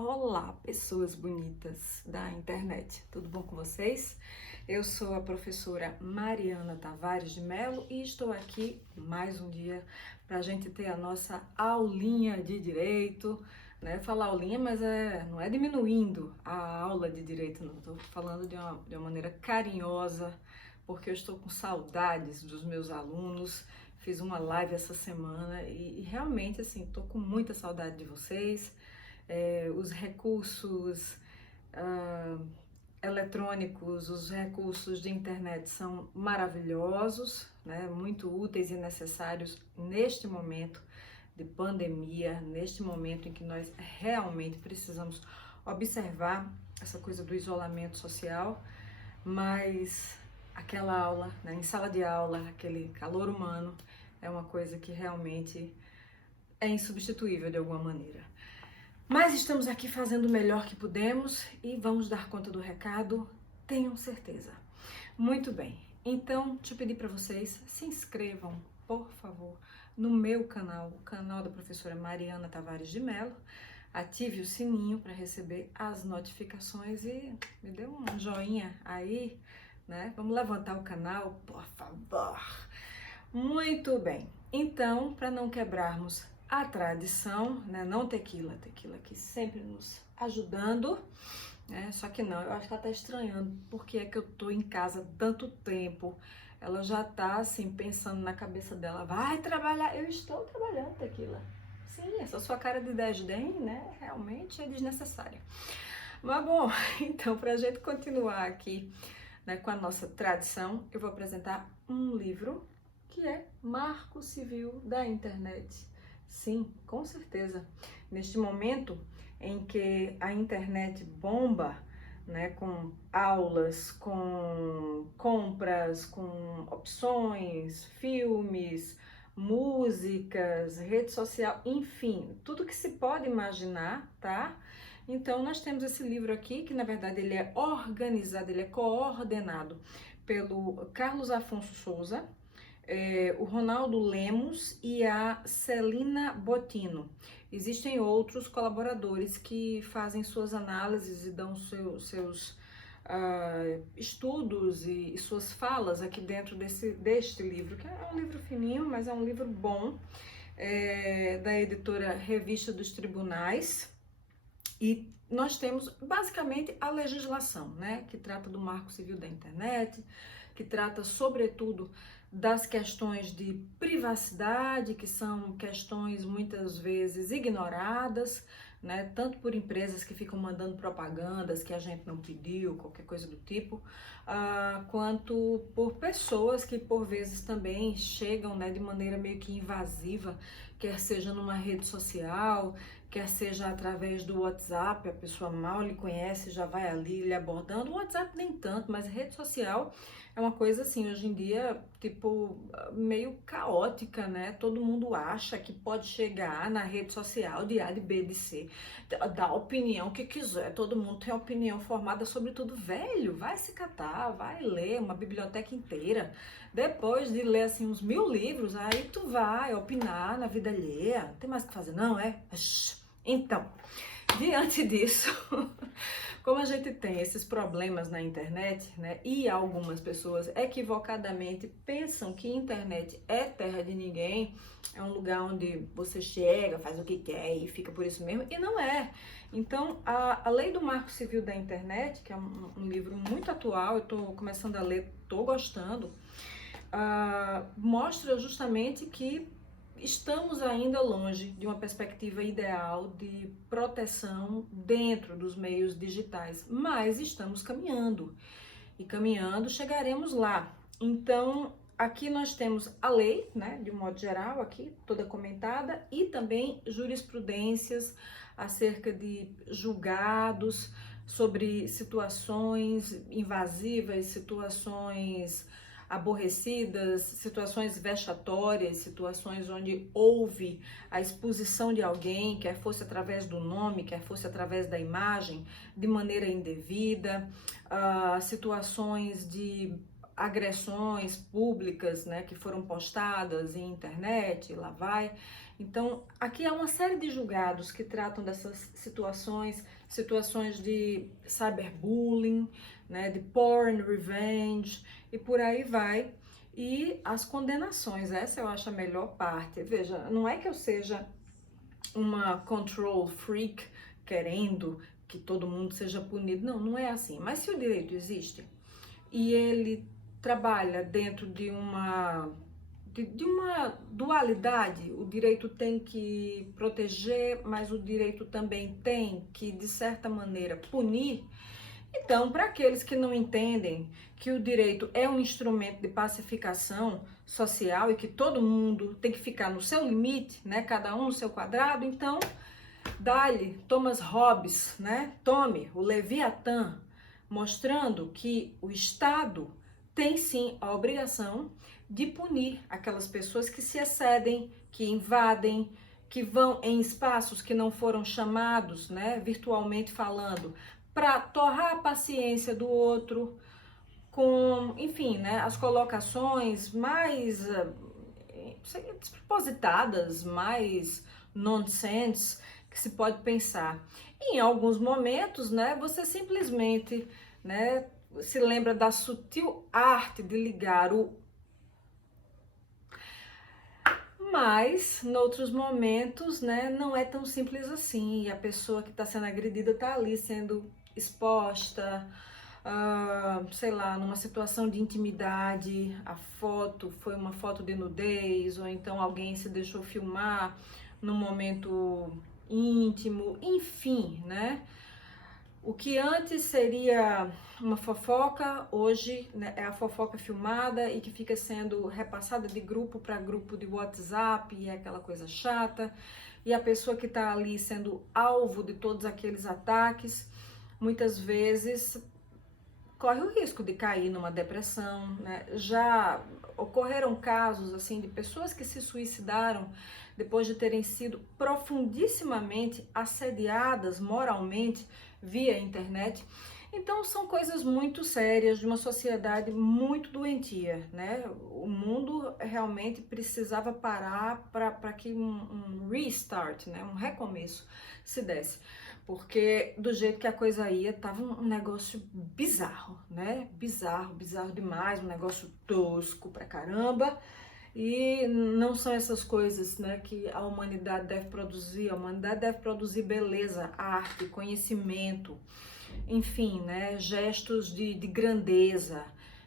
Olá, pessoas bonitas da internet, tudo bom com vocês? Eu sou a professora Mariana Tavares de Mello e estou aqui mais um dia para a gente ter a nossa aulinha de direito, né? Eu falo aulinha, mas não é diminuindo a aula de direito, não, estou falando de uma maneira carinhosa, porque eu estou com saudades dos meus alunos. Fiz uma live essa semana e realmente, assim, estou com muita saudade de vocês. Os recursos ah, eletrônicos, os recursos de internet são maravilhosos, né? Muito úteis e necessários neste momento de pandemia, neste momento em que nós realmente precisamos observar essa coisa do isolamento social, mas aquela aula, né, em sala de aula, aquele calor humano, é uma coisa que realmente é insubstituível de alguma maneira. Mas estamos aqui fazendo o melhor que pudemos e vamos dar conta do recado, tenham certeza. Muito bem, então deixa eu pedir para vocês se inscrevam, por favor, no meu canal, o canal da professora Mariana Tavares de Mello. Ative o sininho para receber as notificações e me dê um joinha aí, né? Vamos levantar o canal, por favor. Muito bem, então, para não quebrarmos a tradição, né? Não tequila aqui sempre nos ajudando, né? Só que não, eu acho que ela tá estranhando porque é que eu tô em casa tanto tempo. Ela já tá assim pensando na cabeça dela, vai trabalhar. Eu estou trabalhando, tequila. Sim, essa sua cara de desdém, né? Realmente é desnecessária. Mas bom, então pra gente continuar aqui, né, com a nossa tradição, eu vou apresentar um livro que é Marco Civil da Internet. Sim, com certeza. Neste momento em que a internet bomba, né, com aulas, com compras, com opções, filmes, músicas, rede social, enfim, tudo que se pode imaginar, tá? Então nós temos esse livro aqui, que na verdade ele é organizado, ele é coordenado pelo Carlos Afonso Souza, o Ronaldo Lemos e a Celina Bottino. Existem outros colaboradores que fazem suas análises e dão seus estudos e suas falas aqui dentro deste livro, que é um livro fininho, mas é um livro bom, da editora Revista dos Tribunais. E nós temos basicamente a legislação, né, que trata do Marco Civil da Internet, que trata sobretudo das questões de privacidade, que são questões muitas vezes ignoradas, né, tanto por empresas que ficam mandando propagandas que a gente não pediu, qualquer coisa do tipo, quanto por pessoas que por vezes também chegam, né, de maneira meio que invasiva, quer seja numa rede social, quer seja através do WhatsApp, a pessoa mal lhe conhece, já vai ali lhe abordando. O WhatsApp nem tanto, mas rede social é uma coisa assim, hoje em dia, tipo, meio caótica, né? Todo mundo acha que pode chegar na rede social de A, de B, de C, dar a opinião que quiser. Todo mundo tem opinião formada sobre tudo. Velho, vai se catar, vai ler uma biblioteca inteira. Depois de ler, assim, uns 1000 livros, aí tu vai opinar na vida alheia. Não tem mais o que fazer, não, é? Então, diante disso, como a gente tem esses problemas na internet, né, e algumas pessoas equivocadamente pensam que internet é terra de ninguém, é um lugar onde você chega, faz o que quer e fica por isso mesmo, e não é. Então, a Lei do Marco Civil da Internet, que é um livro muito atual, eu estou começando a ler, estou gostando, mostra justamente que estamos ainda longe de uma perspectiva ideal de proteção dentro dos meios digitais, mas estamos caminhando e caminhando chegaremos lá. Então, aqui nós temos a lei, né, de um modo geral, aqui toda comentada, e também jurisprudências acerca de julgados sobre situações invasivas, situações aborrecidas, situações vexatórias, situações onde houve a exposição de alguém, quer fosse através do nome, quer fosse através da imagem, de maneira indevida, situações de agressões públicas, né, que foram postadas em internet, lá vai. Então, aqui há uma série de julgados que tratam dessas situações de cyberbullying, né, de porn revenge e por aí vai. E as condenações, essa eu acho a melhor parte. Veja, não é que eu seja uma control freak querendo que todo mundo seja punido, não é assim. Mas se o direito existe e ele trabalha dentro de uma dualidade, o direito tem que proteger, mas o direito também tem que, de certa maneira, punir. Então, para aqueles que não entendem que o direito é um instrumento de pacificação social e que todo mundo tem que ficar no seu limite, né, cada um no seu quadrado, então, dá-lhe Thomas Hobbes, né, tome o Leviatã, mostrando que o Estado tem sim a obrigação de punir aquelas pessoas que se excedem, que invadem, que vão em espaços que não foram chamados, né, virtualmente falando, para torrar a paciência do outro, com, enfim, né, as colocações mais despropositadas, mais nonsense que se pode pensar. E em alguns momentos, né, você simplesmente, né, se lembra da sutil arte de ligar o. Mas, em outros momentos, né, não é tão simples assim. E a pessoa que está sendo agredida está ali sendo exposta, sei lá, numa situação de intimidade. A foto foi uma foto de nudez, ou então alguém se deixou filmar num momento íntimo, enfim, né? O que antes seria uma fofoca, hoje, né, é a fofoca filmada e que fica sendo repassada de grupo para grupo de WhatsApp, e é aquela coisa chata. E a pessoa que está ali sendo alvo de todos aqueles ataques, muitas vezes corre o risco de cair numa depressão, né? Já ocorreram casos assim de pessoas que se suicidaram depois de terem sido profundissimamente assediadas moralmente via internet. Então são coisas muito sérias de uma sociedade muito doentia, né? O mundo realmente precisava parar para que um restart, né? Um recomeço se desse. Porque do jeito que a coisa ia, tava um negócio bizarro, né? Bizarro demais, um negócio tosco pra caramba. E não são essas coisas, né, que a humanidade deve produzir. A humanidade deve produzir beleza, arte, conhecimento, enfim, né, gestos de grandeza.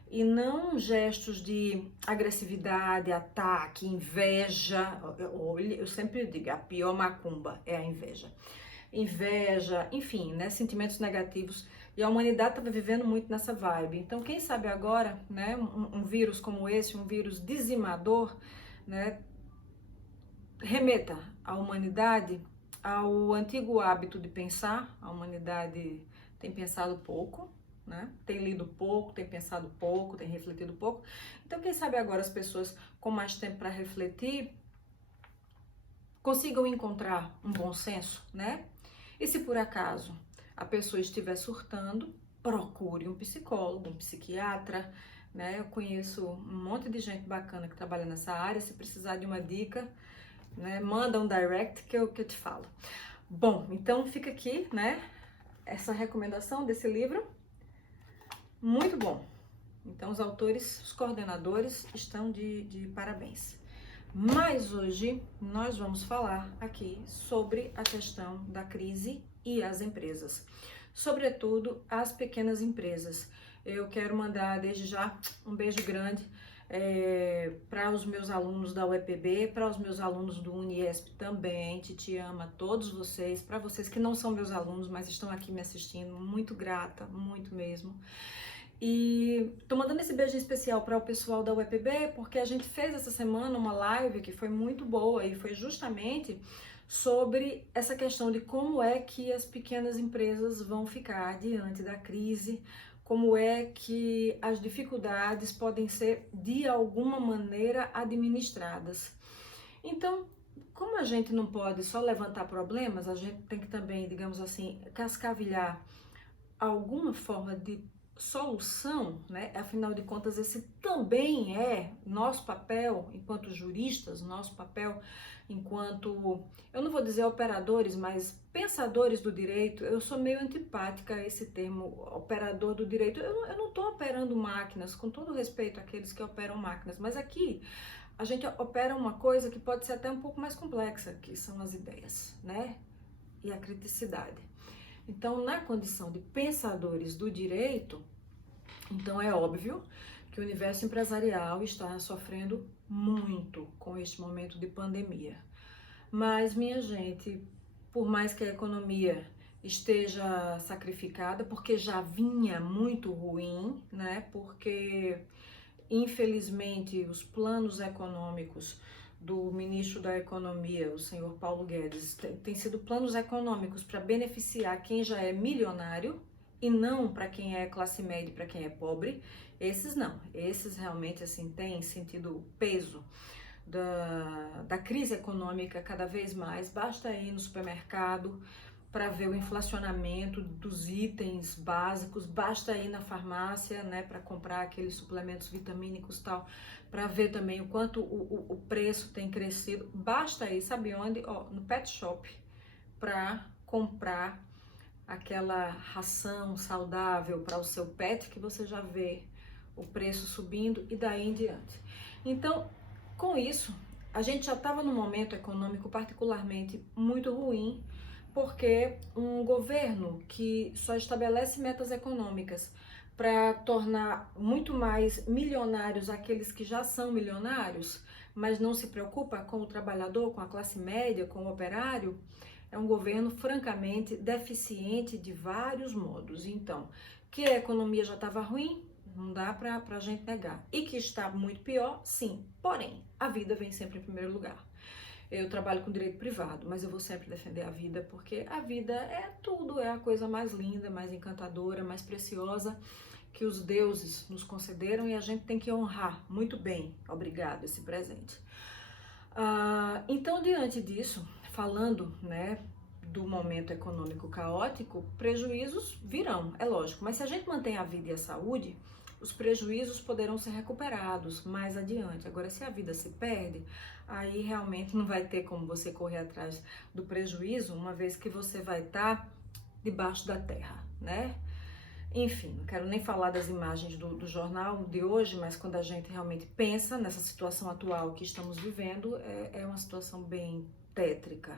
E não gestos de agressividade, ataque, inveja. Olha, eu sempre digo, a pior macumba é a inveja. Inveja, enfim, né, sentimentos negativos. E a humanidade estava vivendo muito nessa vibe. Então, quem sabe agora, né, um vírus como esse, um vírus dizimador, né, remeta a humanidade ao antigo hábito de pensar. A humanidade tem pensado pouco, né, tem lido pouco, tem pensado pouco, tem refletido pouco. Então, quem sabe agora as pessoas com mais tempo para refletir consigam encontrar um bom senso, né? E se por acaso a pessoa estiver surtando, procure um psicólogo, um psiquiatra, né? Eu conheço um monte de gente bacana que trabalha nessa área. Se precisar de uma dica, né, manda um direct que eu te falo. Bom, então fica aqui, né, essa recomendação desse livro. Muito bom. Então os autores, os coordenadores estão de parabéns. Mas hoje nós vamos falar aqui sobre a questão da crise e as empresas, sobretudo as pequenas empresas. Eu quero mandar desde já um beijo grande para os meus alunos da UEPB, para os meus alunos do Uniesp também. Titi ama todos vocês, para vocês que não são meus alunos, mas estão aqui me assistindo, muito grata, muito mesmo. E tô mandando esse beijo especial para o pessoal da UEPB, porque a gente fez essa semana uma live que foi muito boa e foi justamente sobre essa questão de como é que as pequenas empresas vão ficar diante da crise, como é que as dificuldades podem ser de alguma maneira administradas. Então, como a gente não pode só levantar problemas, a gente tem que também, digamos assim, cascavilhar alguma forma de solução, né? Afinal de contas, esse também é nosso papel enquanto juristas, nosso papel enquanto, eu não vou dizer operadores, mas pensadores do direito. Eu sou meio antipática a esse termo, operador do direito. Eu não estou operando máquinas, com todo respeito àqueles que operam máquinas, mas aqui a gente opera uma coisa que pode ser até um pouco mais complexa, que são as ideias, né? E a criticidade. Então, na condição de pensadores do direito, então é óbvio que o universo empresarial está sofrendo muito com este momento de pandemia. Mas, minha gente, por mais que a economia esteja sacrificada, porque já vinha muito ruim, né? Porque, infelizmente, os planos econômicos do ministro da Economia, o senhor Paulo Guedes, tem sido planos econômicos para beneficiar quem já é milionário e não para quem é classe média, para quem é pobre. Esses não, esses realmente assim têm sentido o peso da crise econômica cada vez mais. Basta ir no supermercado para ver o inflacionamento dos itens básicos, basta ir na farmácia, né, para comprar aqueles suplementos vitamínicos e tal, para ver também o quanto o preço tem crescido. Basta ir, sabe onde? Ó, no pet shop, para comprar aquela ração saudável para o seu pet, que você já vê o preço subindo e daí em diante. Então, com isso, a gente já estava num momento econômico particularmente muito ruim, porque um governo que só estabelece metas econômicas para tornar muito mais milionários aqueles que já são milionários, mas não se preocupa com o trabalhador, com a classe média, com o operário, é um governo francamente deficiente de vários modos. Então, que a economia já estava ruim, não dá para a gente negar. E que está muito pior, sim. Porém, a vida vem sempre em primeiro lugar. Eu trabalho com direito privado, mas eu vou sempre defender a vida, porque a vida é tudo, é a coisa mais linda, mais encantadora, mais preciosa que os deuses nos concederam e a gente tem que honrar muito bem, obrigado, esse presente. Então, diante disso, falando, né, do momento econômico caótico, prejuízos virão, é lógico, mas se a gente mantém a vida e a saúde, os prejuízos poderão ser recuperados mais adiante. Agora, se a vida se perde, aí realmente não vai ter como você correr atrás do prejuízo, uma vez que você vai estar debaixo da terra, né? Enfim, não quero nem falar das imagens do jornal de hoje, mas quando a gente realmente pensa nessa situação atual que estamos vivendo, é uma situação bem tétrica.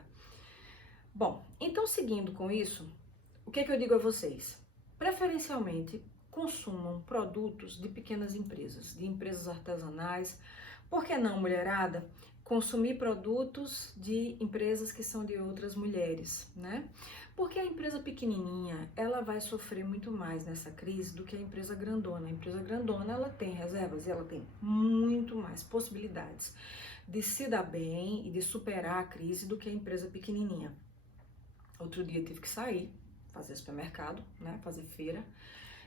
Bom, então seguindo com isso, o que é que eu digo a vocês? Preferencialmente, consumam produtos de pequenas empresas, de empresas artesanais. Por que não, mulherada? Consumir produtos de empresas que são de outras mulheres, né? Porque a empresa pequenininha, ela vai sofrer muito mais nessa crise do que a empresa grandona. A empresa grandona, ela tem reservas e ela tem muito mais possibilidades de se dar bem e de superar a crise do que a empresa pequenininha. Outro dia eu tive que sair, fazer supermercado, né, fazer feira,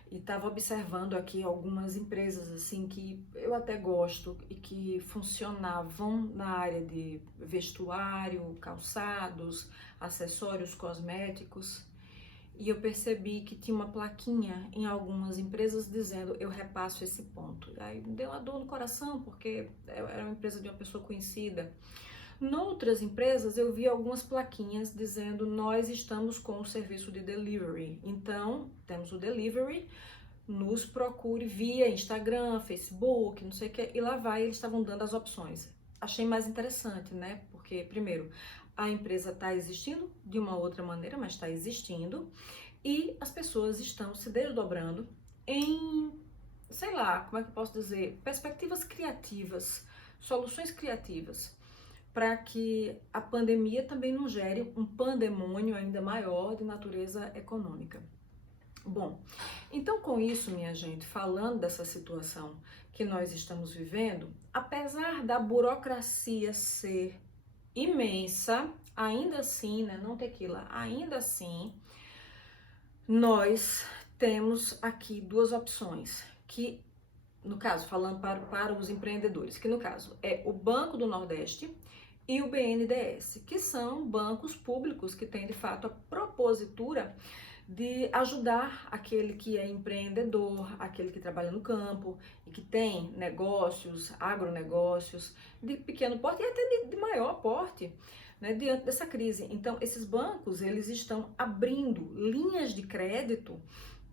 e estava observando aqui algumas empresas assim que eu até gosto e que funcionavam na área de vestuário, calçados, acessórios cosméticos, e eu percebi que tinha uma plaquinha em algumas empresas dizendo eu repasso esse ponto. E aí me deu uma dor no coração, porque era uma empresa de uma pessoa conhecida. Noutras empresas eu vi algumas plaquinhas dizendo nós estamos com o serviço de delivery. Então, temos o delivery, nos procure via Instagram, Facebook, não sei o que, e lá vai, eles estavam dando as opções. Achei mais interessante, né? Porque, primeiro, a empresa está existindo de uma outra maneira, mas está existindo, e as pessoas estão se desdobrando em, sei lá, como é que eu posso dizer, perspectivas criativas, soluções criativas, para que a pandemia também não gere um pandemônio ainda maior de natureza econômica. Bom, então com isso, minha gente, falando dessa situação que nós estamos vivendo, apesar da burocracia ser imensa, ainda assim, né, não tequila, ainda assim, nós temos aqui duas opções, que no caso, falando para os empreendedores, que no caso é o Banco do Nordeste e o BNDES, que são bancos públicos que têm de fato a propositura de ajudar aquele que é empreendedor, aquele que trabalha no campo e que tem negócios, agronegócios de pequeno porte e até de maior porte, né, diante dessa crise. Então, esses bancos, eles estão abrindo linhas de crédito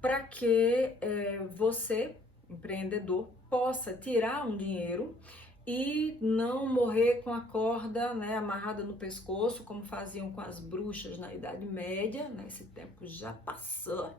para que você, empreendedor, possa tirar um dinheiro e não morrer com a corda, né, amarrada no pescoço, como faziam com as bruxas na Idade Média, né, esse tempo já passou.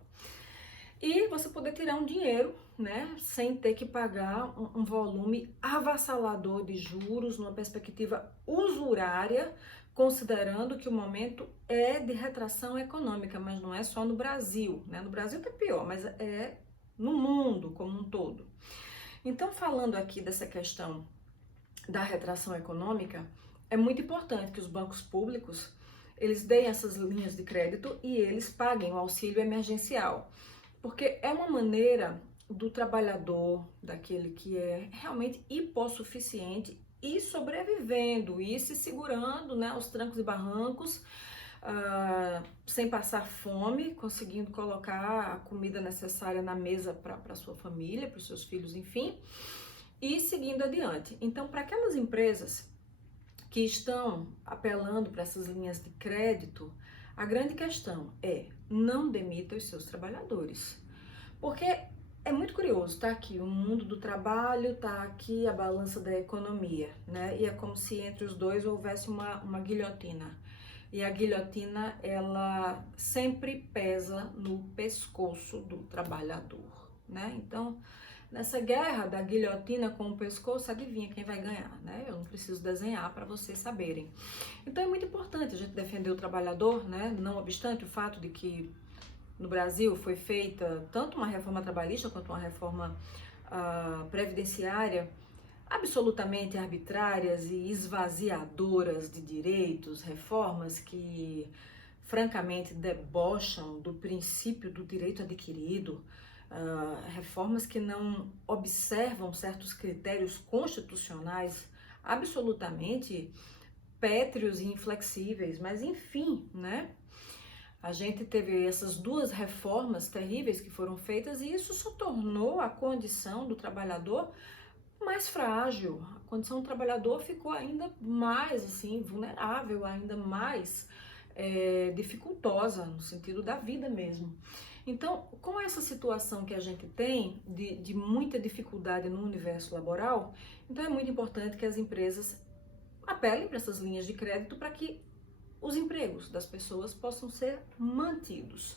E você poder tirar um dinheiro, né, sem ter que pagar um volume avassalador de juros, numa perspectiva usurária, considerando que o momento é de retração econômica, mas não é só no Brasil, né? No Brasil tá pior, mas é no mundo como um todo. Então, falando aqui dessa questão da retração econômica, é muito importante que os bancos públicos, eles deem essas linhas de crédito e eles paguem o auxílio emergencial, porque é uma maneira do trabalhador, daquele que é realmente hipossuficiente, ir sobrevivendo, ir se segurando, né, aos trancos e barrancos, sem passar fome, conseguindo colocar a comida necessária na mesa para sua família, para os seus filhos, enfim, e seguindo adiante. Então, para aquelas empresas que estão apelando para essas linhas de crédito, a grande questão é: não demita os seus trabalhadores. Porque é muito curioso, tá aqui o mundo do trabalho, tá aqui a balança da economia, né? E é como se entre os dois houvesse uma guilhotina. E a guilhotina, ela sempre pesa no pescoço do trabalhador, né? Então, nessa guerra da guilhotina com o pescoço, adivinha quem vai ganhar, né? Eu não preciso desenhar para vocês saberem. Então é muito importante a gente defender o trabalhador, né? Não obstante o fato de que no Brasil foi feita tanto uma reforma trabalhista quanto uma reforma previdenciária absolutamente arbitrárias e esvaziadoras de direitos, reformas que francamente debocham do princípio do direito adquirido, reformas que não observam certos critérios constitucionais absolutamente pétreos e inflexíveis, mas enfim, né? A gente teve essas duas reformas terríveis que foram feitas e isso só tornou a condição do trabalhador mais frágil. A condição do trabalhador ficou ainda mais assim vulnerável, ainda mais dificultosa no sentido da vida mesmo. Então, com essa situação que a gente tem de muita dificuldade no universo laboral, então é muito importante que as empresas apelem para essas linhas de crédito para que os empregos das pessoas possam ser mantidos.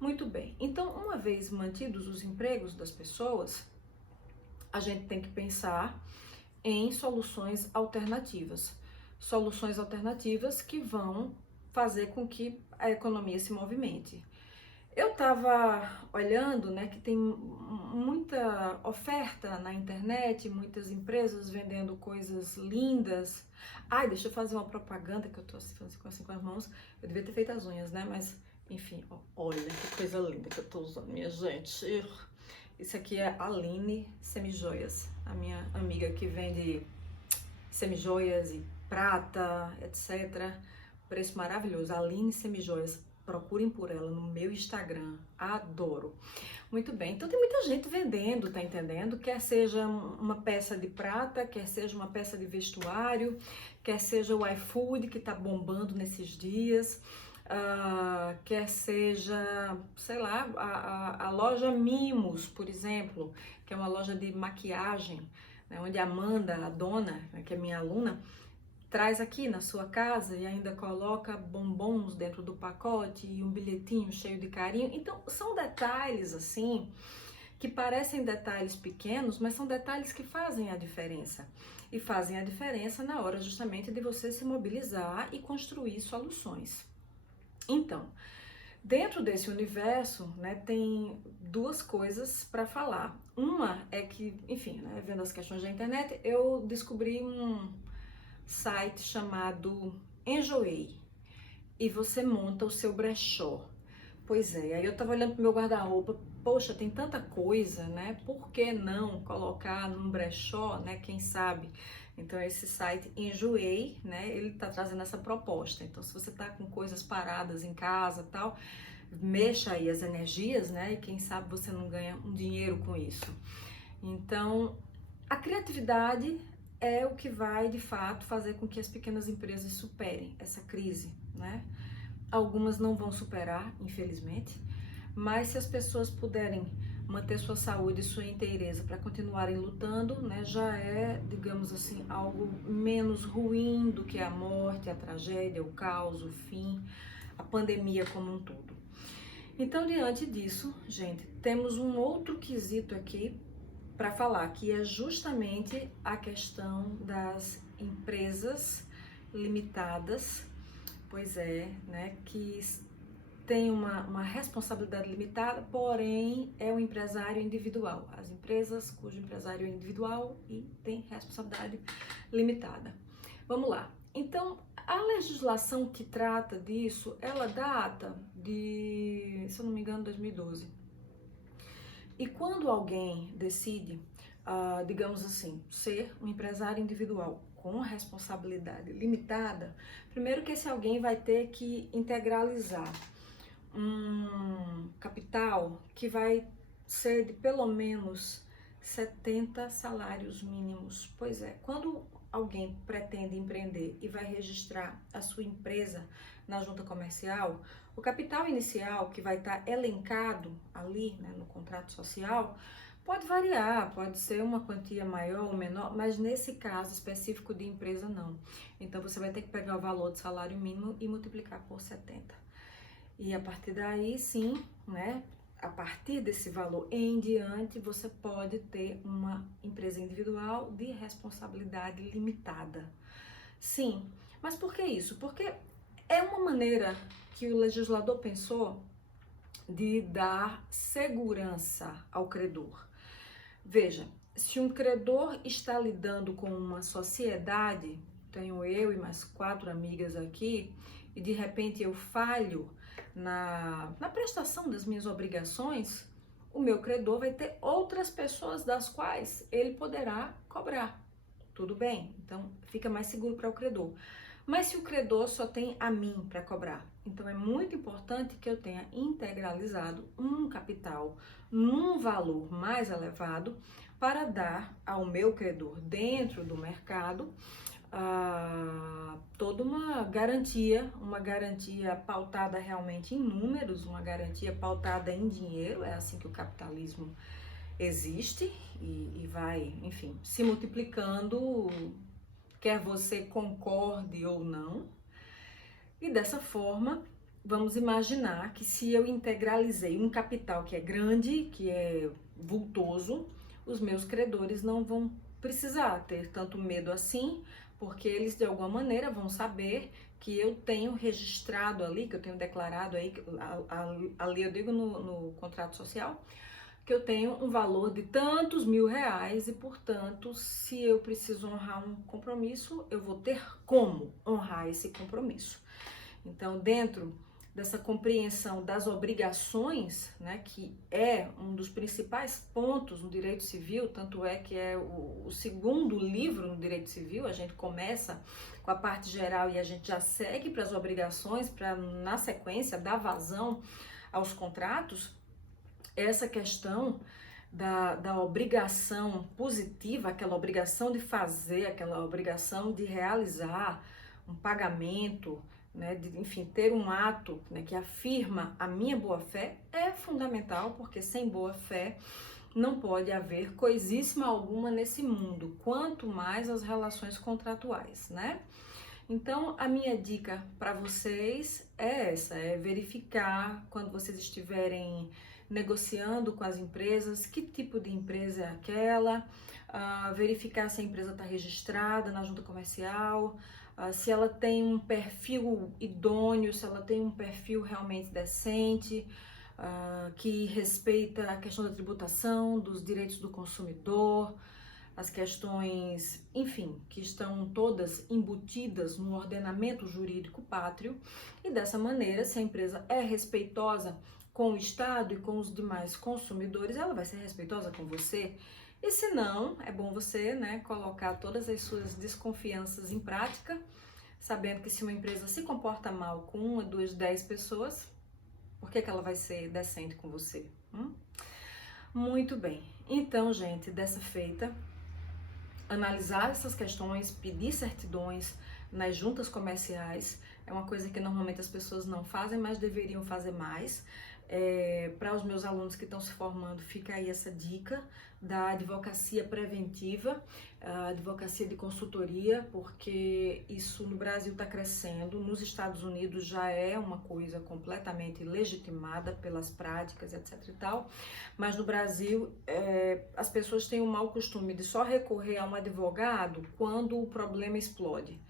Muito bem, então uma vez mantidos os empregos das pessoas, a gente tem que pensar em soluções alternativas que vão fazer com que a economia se movimente. Eu estava olhando, né, que tem muita oferta na internet, muitas empresas vendendo coisas lindas. Ai, deixa eu fazer uma propaganda que eu tô assim com as mãos. Eu devia ter feito as unhas, né, mas enfim, olha que coisa linda que eu tô usando, minha gente. Isso aqui é a Aline Semijoias, a minha amiga que vende semijoias e prata, etc. Preço maravilhoso, Aline Semijoias. Procurem por ela no meu Instagram, adoro. Muito bem, então tem muita gente vendendo, tá entendendo? Quer seja uma peça de prata, quer seja uma peça de vestuário, quer seja o iFood que tá bombando nesses dias, quer seja, sei lá, a loja Mimos, por exemplo, que é uma loja de maquiagem, né, onde a Amanda, a dona, né, que é minha aluna, traz aqui na sua casa e ainda coloca bombons dentro do pacote e um bilhetinho cheio de carinho. Então, são detalhes assim, que parecem detalhes pequenos, mas são detalhes que fazem a diferença. E fazem a diferença na hora justamente de você se mobilizar e construir soluções. Então, dentro desse universo, né, tem duas coisas para falar. Uma é que, enfim, né, vendo as questões da internet, eu descobri um site chamado Enjoei e você monta o seu brechó. Pois é, aí eu tava olhando pro meu guarda-roupa, poxa, tem tanta coisa, né? Por que não colocar num brechó, né? Quem sabe? Então esse site Enjoei, né? Ele tá trazendo essa proposta. Então se você tá com coisas paradas em casa e tal, mexa aí as energias, né? E quem sabe você não ganha um dinheiro com isso. Então, a criatividade é o que vai, de fato, fazer com que as pequenas empresas superem essa crise, né? Algumas não vão superar, infelizmente, mas se as pessoas puderem manter sua saúde e sua inteireza para continuarem lutando, né, já é, digamos assim, algo menos ruim do que a morte, a tragédia, o caos, o fim, a pandemia como um todo. Então, diante disso, gente, temos um outro quesito aqui para falar, que é justamente a questão das empresas limitadas, pois é, né, que tem uma responsabilidade limitada, porém é um empresário individual. As empresas cujo empresário é individual e tem responsabilidade limitada. Vamos lá. Então, a legislação que trata disso, ela data de, se eu não me engano, 2012. E quando alguém decide, digamos assim, ser um empresário individual com responsabilidade limitada, primeiro que esse alguém vai ter que integralizar um capital que vai ser de pelo menos 70 salários mínimos. Pois é, quando alguém pretende empreender e vai registrar a sua empresa na junta comercial, o capital inicial que vai estar elencado ali, né, no contrato social, pode variar, pode ser uma quantia maior ou menor, mas nesse caso específico de empresa não. Então você vai ter que pegar o valor do salário mínimo e multiplicar por 70. E a partir daí, sim, né? A partir desse valor em diante, você pode ter uma empresa individual de responsabilidade limitada. Sim, mas por que isso? Porque é uma maneira que o legislador pensou de dar segurança ao credor. Veja, se um credor está lidando com uma sociedade, tenho eu e mais 4 amigas aqui, e de repente eu falho na prestação das minhas obrigações, o meu credor vai ter outras pessoas das quais ele poderá cobrar. Tudo bem? Então fica mais seguro para o credor. Mas se o credor só tem a mim para cobrar, então é muito importante que eu tenha integralizado um capital num valor mais elevado para dar ao meu credor dentro do mercado toda uma garantia pautada realmente em números, uma garantia pautada em dinheiro. É assim que o capitalismo existe e vai, enfim, se multiplicando, quer você concorde ou não. E dessa forma, vamos imaginar que se eu integralizei um capital que é grande, que é vultoso, os meus credores não vão precisar ter tanto medo assim, porque eles de alguma maneira vão saber que eu tenho registrado ali, que eu tenho declarado aí, ali eu digo no contrato social, que eu tenho um valor de tantos mil-reais e, portanto, se eu preciso honrar um compromisso, eu vou ter como honrar esse compromisso. Então, dentro dessa compreensão das obrigações, né, que é um dos principais pontos no direito civil, tanto é que é o segundo livro no direito civil, a gente começa com a parte geral e a gente já segue para as obrigações, para na sequência dar vazão aos contratos. Essa questão da obrigação positiva, aquela obrigação de fazer, aquela obrigação de realizar um pagamento, né, enfim, ter um ato, né, que afirma a minha boa-fé, é fundamental, porque sem boa-fé não pode haver coisíssima alguma nesse mundo, quanto mais as relações contratuais, né? Então, a minha dica para vocês é essa, é verificar quando vocês estiverem negociando com as empresas, que tipo de empresa é aquela, verificar se a empresa está registrada na junta comercial, se ela tem um perfil idôneo, se ela tem um perfil realmente decente, que respeita a questão da tributação, dos direitos do consumidor, as questões, enfim, que estão todas embutidas no ordenamento jurídico pátrio, e dessa maneira, se a empresa é respeitosa com o Estado e com os demais consumidores, ela vai ser respeitosa com você. E se não, é bom você, né, colocar todas as suas desconfianças em prática, sabendo que se uma empresa se comporta mal com 1, 2, 10 pessoas, Por que que ela vai ser decente com você? Muito bem. Então, gente, dessa feita, analisar essas questões, pedir certidões nas juntas comerciais é uma coisa que normalmente as pessoas não fazem, mas deveriam fazer mais. Para os meus alunos que estão se formando, fica aí essa dica da advocacia preventiva, a advocacia de consultoria, porque isso no Brasil está crescendo, nos Estados Unidos já é uma coisa completamente legitimada pelas práticas, etc e tal, mas no Brasil as pessoas têm o mau costume de só recorrer a um advogado quando o problema explode.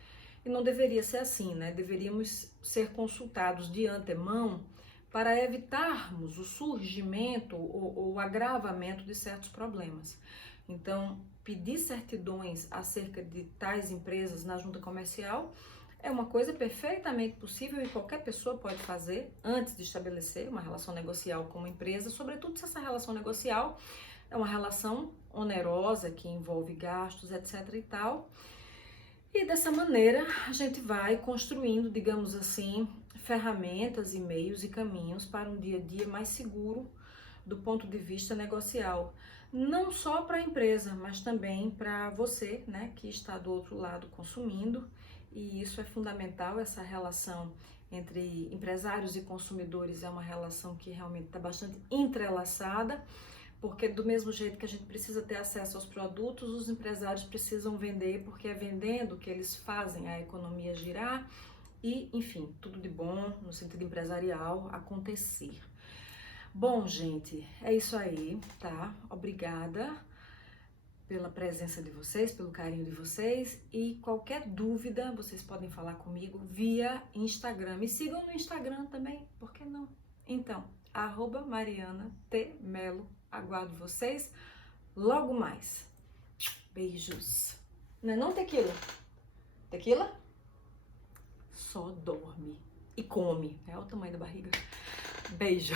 E não deveria ser assim, né? Deveríamos ser consultados de antemão para evitarmos o surgimento ou o agravamento de certos problemas. Então, pedir certidões acerca de tais empresas na junta comercial é uma coisa perfeitamente possível e qualquer pessoa pode fazer antes de estabelecer uma relação negocial com uma empresa, sobretudo se essa relação negocial é uma relação onerosa que envolve gastos, etc e tal. E dessa maneira a gente vai construindo, digamos assim, ferramentas e meios e caminhos para um dia a dia mais seguro do ponto de vista negocial. Não só para a empresa, mas também para você, né, que está do outro lado consumindo. E isso é fundamental, essa relação entre empresários e consumidores é uma relação que realmente está bastante entrelaçada, porque do mesmo jeito que a gente precisa ter acesso aos produtos, os empresários precisam vender, porque é vendendo que eles fazem a economia girar e, enfim, tudo de bom no sentido empresarial acontecer. Bom, gente, é isso aí, tá? Obrigada pela presença de vocês, pelo carinho de vocês, e qualquer dúvida vocês podem falar comigo via Instagram. Me sigam no Instagram também, por que não? Então, @MarianaTMelo. Aguardo vocês logo mais. Beijos. Não é não, Tequila? Tequila? Só dorme e come. É o tamanho da barriga. Beijo.